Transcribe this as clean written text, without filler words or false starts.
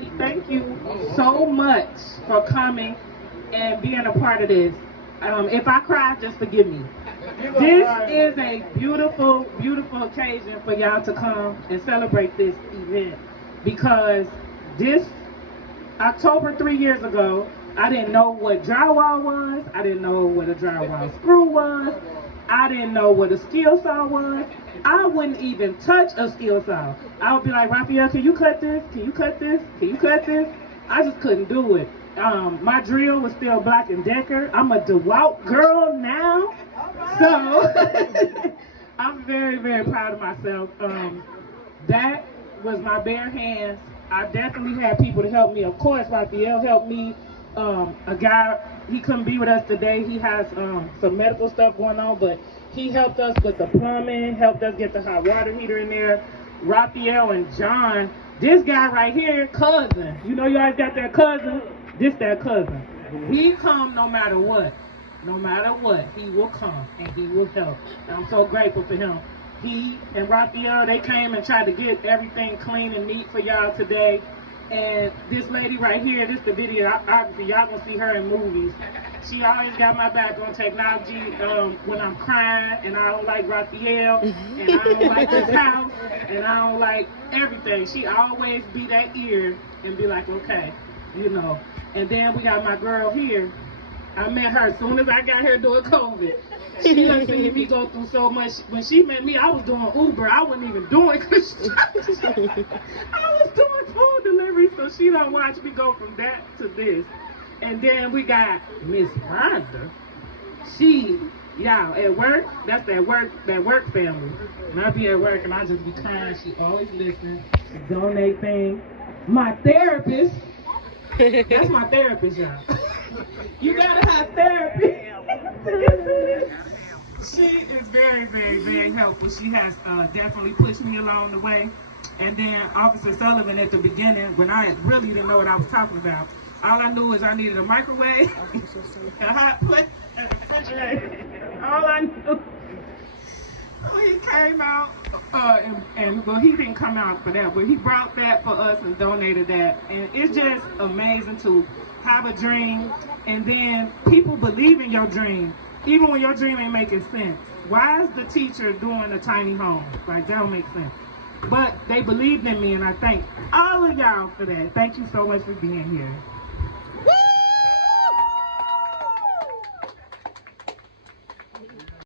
everybody, thank you so much for coming and being a part of this. If I cry, just forgive me. This is a beautiful, beautiful occasion for y'all to come and celebrate this event because this October 3 years ago, I didn't know what drywall was. I didn't know what a drywall screw was. I didn't know what a skill saw was. I wouldn't even touch a skill saw. I would be like, Raphael, can you cut this? Can you cut this? Can you cut this? I just couldn't do it. My drill was still Black & Decker. I'm a DeWalt girl now. So I'm very, very proud of myself. That was my bare hands. I definitely had people to help me. Of course, Raphael helped me. A guy, he couldn't be with us today. He has some medical stuff going on, but he helped us with the plumbing, helped us get the hot water heater in there. Raphael and John, this guy right here, cousin. You know you always got that cousin? This that cousin. He come no matter what. No matter what, he will come and he will help. And I'm so grateful for him. He and Raphael, they came and tried to get everything clean and neat for y'all today. And this lady right here, this the videographer, y'all gonna see her in movies. She always got my back on technology when I'm crying and I don't like Raphael and I don't like this house and I don't like everything. She always be that ear and be like, okay, you know. And then we got my girl here. I met her as soon as I got here during COVID. She done seen me go through so much. When she met me, I was doing Uber. I wasn't even doing construction. I was doing food delivery, so she done watch me go from that to this. And then we got Miss Rhonda. She, y'all, at work, that's that work family. And I be at work and I just be crying. She always listens. She donate things. My therapist, that's my therapist, y'all. You gotta have therapy. She is very, very, very helpful. She has definitely pushed me along the way. And then Officer Sullivan at the beginning, when I really didn't know what I was talking about, all I knew is I needed a microwave, a hot plate, and a refrigerator. All I knew. He came out, and well, he didn't come out for that, but he brought that for us and donated that. And it's just amazing to have a dream, and then people believe in your dream, even when your dream ain't making sense. Why is the teacher doing a tiny home? Like, that don't make sense. But they believed in me, and I thank all of y'all for that. Thank you so much for being here.